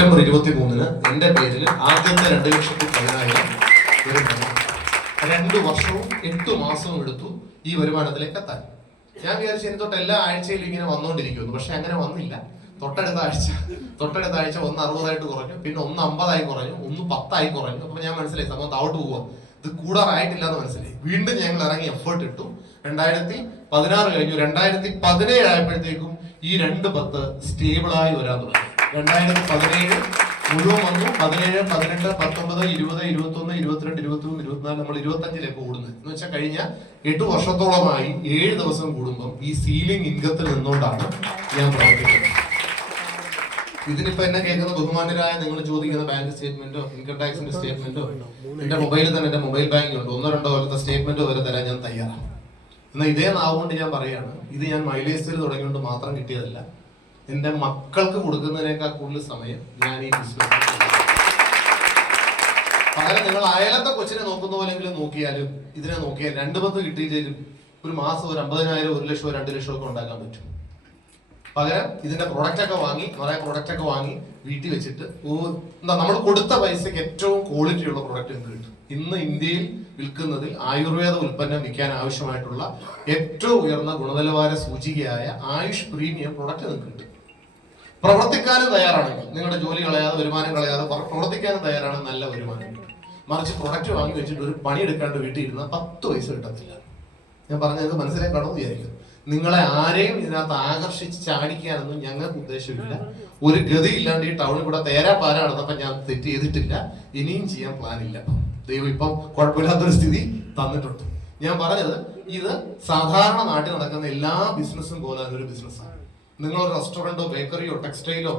September ഇരുപത്തി മൂന്നിന് എന്റെ പേരിൽ ആദ്യത്തെ രണ്ട് ലക്ഷത്തി പതിനായിരം രണ്ട് വർഷവും എട്ട് മാസവും എടുത്തു ഈ വരുമാനത്തിലേക്ക് എത്താൻ. ഞാൻ വിചാരിച്ചു ഇനി തൊട്ട് എല്ലാ ആഴ്ചയിലും ഇങ്ങനെ വന്നുകൊണ്ടിരിക്കുന്നു പക്ഷെ അങ്ങനെ വന്നില്ല. തൊട്ടടുത്ത ആഴ്ച തൊട്ടടുത്ത ആഴ്ച ഒന്ന് അറുപതായിട്ട് കുറഞ്ഞു. പിന്നെ ഒന്ന് അമ്പതായി കുറഞ്ഞു ഒന്ന് പത്തായി കുറഞ്ഞു. അപ്പൊ ഞാൻ മനസ്സിലായി സംഭവം താവോട്ട് പോവാ. ഇത് കൂടാറായിട്ടില്ല എന്ന് മനസ്സിലായി. വീണ്ടും ഞങ്ങൾ ഇറങ്ങി എഫേർട്ട് ഇട്ടു. രണ്ടായിരത്തി പതിനാറ് കഴിഞ്ഞു. രണ്ടായിരത്തി പതിനേഴ് ആയപ്പോഴത്തേക്കും ഈ രണ്ട് പത്ത് സ്റ്റേബിളായി വരാൻ തുടങ്ങി. രണ്ടായിരത്തി പതിനേഴ് മുഴുവൻ വന്നു. പതിനേഴ് പതിനെട്ട് പത്തൊമ്പത് ഇരുപത് ഇരുപത്തൊന്ന് ഇരുപത്തിരണ്ട് ഇരുപത്തിമൂന്ന് ഇരുപത്തിനാല് നമ്മൾ ഇരുപത്തഞ്ചിലേക്ക് കൂടുന്നത്. എന്ന് വെച്ചാൽ കഴിഞ്ഞ എട്ട് വർഷത്തോളമായി ഏഴ് ദിവസം കൂടുമ്പം ഈ സീലിംഗ് ഇൻകത്തിൽ നിന്നുകൊണ്ടാണ് ഞാൻ പ്രവർത്തിക്കുന്നത്. ഇതിനിപ്പോ എന്നെ കേൾക്കുന്ന ബഹുമാനരായ നിങ്ങൾ ചോദിക്കുന്ന ബാങ്ക് സ്റ്റേറ്റ്മെന്റോ ഇൻകം ടാക്സിന്റെ സ്റ്റേറ്റ്മെന്റോ എന്റെ മൊബൈലിൽ തന്നെ എന്റെ മൊബൈൽ ബാങ്കിൽ ഉണ്ട് ഒന്നോ രണ്ടോ കൊല്ലത്തെ സ്റ്റേറ്റ്മെന്റോ വരെ തരാൻ ഞാൻ തയ്യാറാണ്. എന്നാൽ ഇതേ നാവുകൊണ്ട് ഞാൻ പറയാണ് ഇത് ഞാൻ മൈലേജ് തുടങ്ങിയോണ്ട് മാത്രം കിട്ടിയതല്ല. എന്റെ മക്കൾക്ക് കൊടുക്കുന്നതിനേക്കാൾ കൂടുതൽ സമയം ഞാൻ ഈ ബിസിനസ് പകരം നിങ്ങൾ അയലത്തെ കൊച്ചിനെ നോക്കുന്ന പോലെങ്കിലും നോക്കിയാലും ഇതിനെ നോക്കിയാൽ രണ്ട് പത്ത് കിട്ടിയില്ലേലും ഒരു മാസം ഒരു അമ്പതിനായിരം ഒരു ലക്ഷമോ രണ്ട് ലക്ഷമോ ഒക്കെ ഉണ്ടാക്കാൻ പറ്റും. പകരം ഇതിന്റെ പ്രൊഡക്റ്റ് ഒക്കെ വാങ്ങി കുറെ പ്രൊഡക്റ്റ് ഒക്കെ വാങ്ങി വീട്ടിൽ വെച്ചിട്ട് എന്താ നമ്മൾ കൊടുത്ത പൈസക്ക് ഏറ്റവും ക്വാളിറ്റി ഉള്ള പ്രൊഡക്റ്റ് എന്ന് കിട്ടും? ഇന്ന് ഇന്ത്യയിൽ വിൽക്കുന്നതിൽ ആയുർവേദ ഉൽപ്പന്നം വിൽക്കാൻ ആവശ്യമായിട്ടുള്ള ഏറ്റവും ഉയർന്ന ഗുണനിലവാര സൂചികയായ ആയുഷ് പ്രീമിയം പ്രൊഡക്റ്റ് നിങ്ങൾക്ക് കിട്ടും. പ്രവർത്തിക്കാനും തയ്യാറാണെങ്കിൽ നിങ്ങളുടെ ജോലി കളയാതെ വരുമാനം കളയാതെ പ്ര- പ്രവർത്തിക്കാനും തയ്യാറാണ് നല്ല വരുമാനം. മറിച്ച് പ്രൊഡക്റ്റ് വാങ്ങി വെച്ചിട്ട് ഒരു പണി എടുക്കാണ്ട് വീട്ടിൽ ഇരുന്ന പത്ത് പൈസ കിട്ടത്തില്ല. ഞാൻ പറഞ്ഞത് മനസ്സിലായി കാണുമെന്ന് വിചാരിക്കും നിങ്ങളെ ആരെയും ഇതിനകത്ത് ആകർഷിച്ച് ചാടിക്കാനൊന്നും ഞങ്ങൾക്ക് ഉദ്ദേശമില്ല. ഒരു ഗതി ഇല്ലാണ്ട് ഈ ടൗണിൽ കൂടെ തേരാ പാര ഞാൻ തെറ്റ് ചെയ്തിട്ടില്ല. ഇനിയും ചെയ്യാൻ പ്ലാൻ ഇല്ല. ദൈവം ഇപ്പം കുഴപ്പമില്ലാത്തൊരു സ്ഥിതി തന്നിട്ടുണ്ട്. ഞാൻ പറഞ്ഞത് ഇത് സാധാരണ നാട്ടിൽ നടക്കുന്ന എല്ലാ ബിസിനസ്സും പോലെ ഒരു ബിസിനസ്സാണ് നിങ്ങളൊരു റെസ്റ്റോറന്റോ ബേക്കറിയോ ടെക്സ്റ്റൈലോ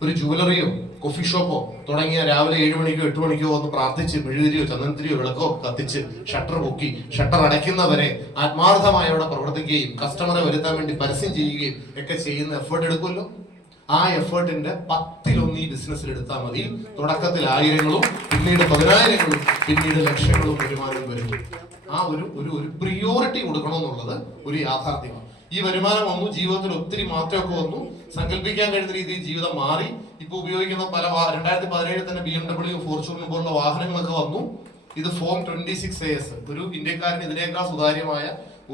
ഒരു ജുവലറിയോ കോഫി ഷോപ്പോ തുടങ്ങിയ രാവിലെ ഏഴ് മണിക്കോ എട്ട് മണിക്കോ ഒന്ന് പ്രാർത്ഥിച്ച് മെഴുതിരിയോ ചന്ദനത്തിരിയോ വിളക്കോ കത്തിച്ച് ഷട്ടർ പൊക്കി ഷട്ടർ അടയ്ക്കുന്നവരെ ആത്മാർത്ഥമായി അവിടെ പ്രവർത്തിക്കുകയും കസ്റ്റമറെ വരുത്താൻ വേണ്ടി പരസ്യം ചെയ്യുകയും ഒക്കെ ചെയ്യുന്ന എഫേർട്ട് എടുക്കുമല്ലോ? ആ എഫേർട്ടിന്റെ പത്തിലൊന്ന് ഈ ബിസിനസ്സിൽ എടുത്താൽ മതി. തുടക്കത്തിൽ ആയിരങ്ങളും പിന്നീട് പതിനായിരങ്ങളും പിന്നീട് ലക്ഷങ്ങളും വരുമാനം വരുന്നു ആ ഒരു ഒരു പ്രിയോറിറ്റി കൊടുക്കണമെന്നുള്ളത് ഒരു യാഥാർത്ഥ്യമാണ്. ഈ വരുമാനം വന്നു ജീവിതത്തിൽ ഒത്തിരി മാറ്റമൊക്കെ വന്നു. സങ്കല്പിക്കാൻ കഴിയുന്ന രീതിയിൽ ജീവിതം മാറി. ഇപ്പൊ ഉപയോഗിക്കുന്ന പല രണ്ടായിരത്തി പതിനേഴിൽ തന്നെ ബി എം ഡബ്ല്യു ഫോർച്യൂണർ പോലുള്ള വാഹനങ്ങളൊക്കെ വന്നു. ഇത് ഫോം ട്വന്റി സിക്സ് എസ് ഒരു ഇന്ത്യക്കാരന് ഇതിനേക്കാൾ സുതാര്യമായ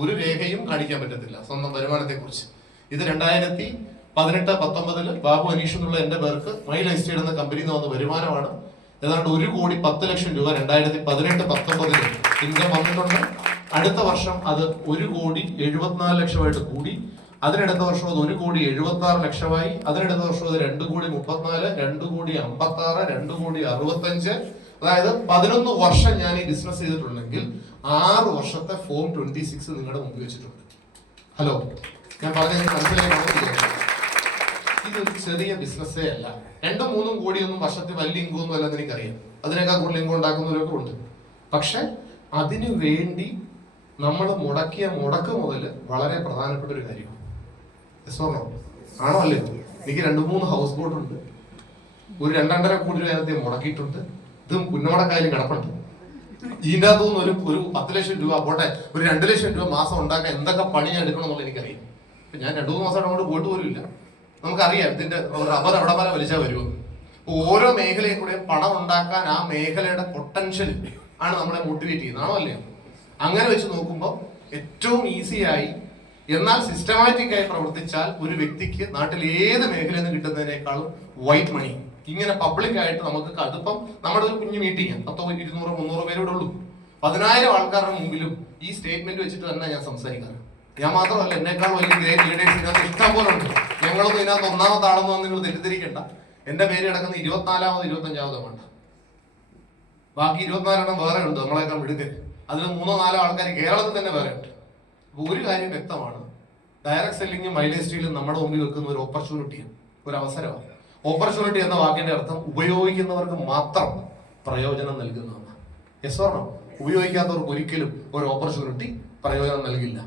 ഒരു രേഖയും കാണിക്കാൻ പറ്റത്തില്ല സ്വന്തം വരുമാനത്തെ കുറിച്ച് ഇത് രണ്ടായിരത്തി പതിനെട്ട് പത്തൊമ്പതിൽ ബാബു അനീഷ് എന്നുള്ള എന്റെ പേർക്ക് മൈൽ എസ്റ്റേറ്റ് എന്ന കമ്പനിയിൽ നിന്ന് വന്ന വരുമാനമാണ്. ഏതാണ്ട് ഒരു കോടി പത്ത് ലക്ഷം രൂപ രണ്ടായിരത്തി പതിനെട്ട് പത്തൊമ്പതിൽ ഇൻകം വന്നിട്ടുണ്ട്. അടുത്ത വർഷം അത് ഒരു കോടി എഴുപത്തിനാല് ലക്ഷമായിട്ട് കൂടി. അതിനടുത്ത വർഷം അത് ഒരു കോടി എഴുപത്തി ആറ് ലക്ഷമായി. അതിനടുത്ത വർഷം അത് രണ്ട് കോടി മുപ്പത്തിനാല് രണ്ട് കോടി അമ്പത്തി ആറ് രണ്ട് കോടി അറുപത്തഞ്ച് അതായത് പതിനൊന്ന് വർഷം ഞാൻ ഈ ബിസിനസ് ചെയ്തിട്ടുണ്ടെങ്കിൽ ആറ് വർഷത്തെ ഫോം ട്വന്റി സിക്സ് നിങ്ങളുടെ മുമ്പിൽ വെച്ചിട്ടുണ്ട്. ഹലോ ഞാൻ പറഞ്ഞത് മനസ്സിലായി ഇതൊരു ചെറിയ ബിസിനസ്സേ അല്ല. രണ്ടും മൂന്നും കോടിയൊന്നും വർഷത്തിൽ വലിയ ഇൻകം ഒന്നും അല്ലെന്ന് എനിക്കറിയാം. അതിനേക്കാൾ കൂടുതൽ ഇൻകം ഉണ്ടാക്കുന്നവരൊക്കെ ഉണ്ട്. പക്ഷെ അതിനു വേണ്ടി നമ്മൾ മുടക്കിയ മുടക്ക് മുതൽ വളരെ പ്രധാനപ്പെട്ട ഒരു കാര്യമാണ്. ആണോ അല്ലേ? എനിക്ക് രണ്ട് മൂന്ന് ഹൗസ് ബോട്ട് ഉണ്ട്. ഒരു രണ്ടര കോടി രൂപ അതിനകത്ത് മുടക്കിയിട്ടുണ്ട്. ഇതും കുന്നമടക്കായാലും കിടപ്പുണ്ട്. ഇതിന്റെ അകത്തുനിന്ന് ഒരു ഒരു പത്ത് ലക്ഷം രൂപ പോട്ടെ ഒരു രണ്ട് ലക്ഷം രൂപ മാസം ഉണ്ടാക്കാൻ എന്തൊക്കെ പണി ഞാൻ എടുക്കണം എന്നുള്ളത് എനിക്കറിയാം. ഇപ്പൊ ഞാൻ രണ്ടു മൂന്ന് മാസം അങ്ങോട്ട് പോയിട്ട് പോലും ഇല്ല. നമുക്കറിയാം ഇതിന്റെ റബ്ബർ അവിടെ വരെ വലിച്ചാൽ വരുമെന്ന് ഓരോ മേഖലയിൽ കൂടെയും പണം ഉണ്ടാക്കാൻ ആ മേഖലയുടെ പൊട്ടൻഷ്യൽ ആണ് നമ്മളെ മോട്ടിവേറ്റ് ചെയ്യുന്നത്. ആണോ അല്ലയോ? അങ്ങനെ വെച്ച് നോക്കുമ്പോൾ ഏറ്റവും ഈസിയായി എന്നാൽ സിസ്റ്റമാറ്റിക് ആയി പ്രവർത്തിച്ചാൽ ഒരു വ്യക്തിക്ക് നാട്ടിൽ ഏത് മേഖലയിൽ നിന്ന് കിട്ടുന്നതിനേക്കാളും വൈറ്റ് മണി ഇങ്ങനെ പബ്ലിക് ആയിട്ട് നമുക്ക് അതിപ്പം നമ്മുടെ ഒരു കുഞ്ഞു മീറ്റിംഗ് പത്തോ ഇരുന്നൂറോ മുന്നൂറോ പേരോടെ ഉള്ളൂ. പതിനായിരം ആൾക്കാരുടെ മുമ്പിലും ഈ സ്റ്റേറ്റ്മെന്റ് വെച്ചിട്ട് തന്നെ ഞാൻ സംസാരിക്കാറ്. ഞാൻ മാത്രമല്ല എന്നെക്കാൾ വലിയ ഗ്രേറ്റ് ലീഡേഴ്സ് ഇതിനകത്ത് ഇഷ്ടം പോലെ ഉണ്ട്. ഞങ്ങളൊന്നും ഇതിനകത്ത് ഒന്നാമത്തെ നിങ്ങൾ തെറ്റിദ്ധരിക്കണ്ട. എന്റെ പേര് കിടക്കുന്ന ഇരുപത്തിനാലാമത് ഇരുപത്തഞ്ചാമതോ വേണ്ട ബാക്കി ഇരുപത്തിനാലെണ്ണം വേറെ ഉണ്ട്. നമ്മളെയൊക്കെ മിടുക്കൻ അതിൽ മൂന്നോ നാലോ ആൾക്കാർ കേരളത്തിൽ തന്നെ വേറെ ഉണ്ട് ഒരു കാര്യം വ്യക്തമാണ്. ഡയറക്ട് സെല്ലിങ്ങും മൈലേജ് സ്റ്റീലും നമ്മുടെ മുമ്പിൽ വെക്കുന്ന ഒരു ഓപ്പർച്യൂണിറ്റിയാണ് ഒരു അവസരമാണ്. ഓപ്പർച്യൂണിറ്റി എന്ന വാക്കിന്റെ അർത്ഥം ഉപയോഗിക്കുന്നവർക്ക് മാത്രം പ്രയോജനം നൽകുന്നതാണ്. യെസ് പറഞ്ഞോ ഉപയോഗിക്കാത്തവർക്ക് ഒരിക്കലും ഒരു ഓപ്പർച്യൂണിറ്റി പ്രയോജനം നൽകില്ല.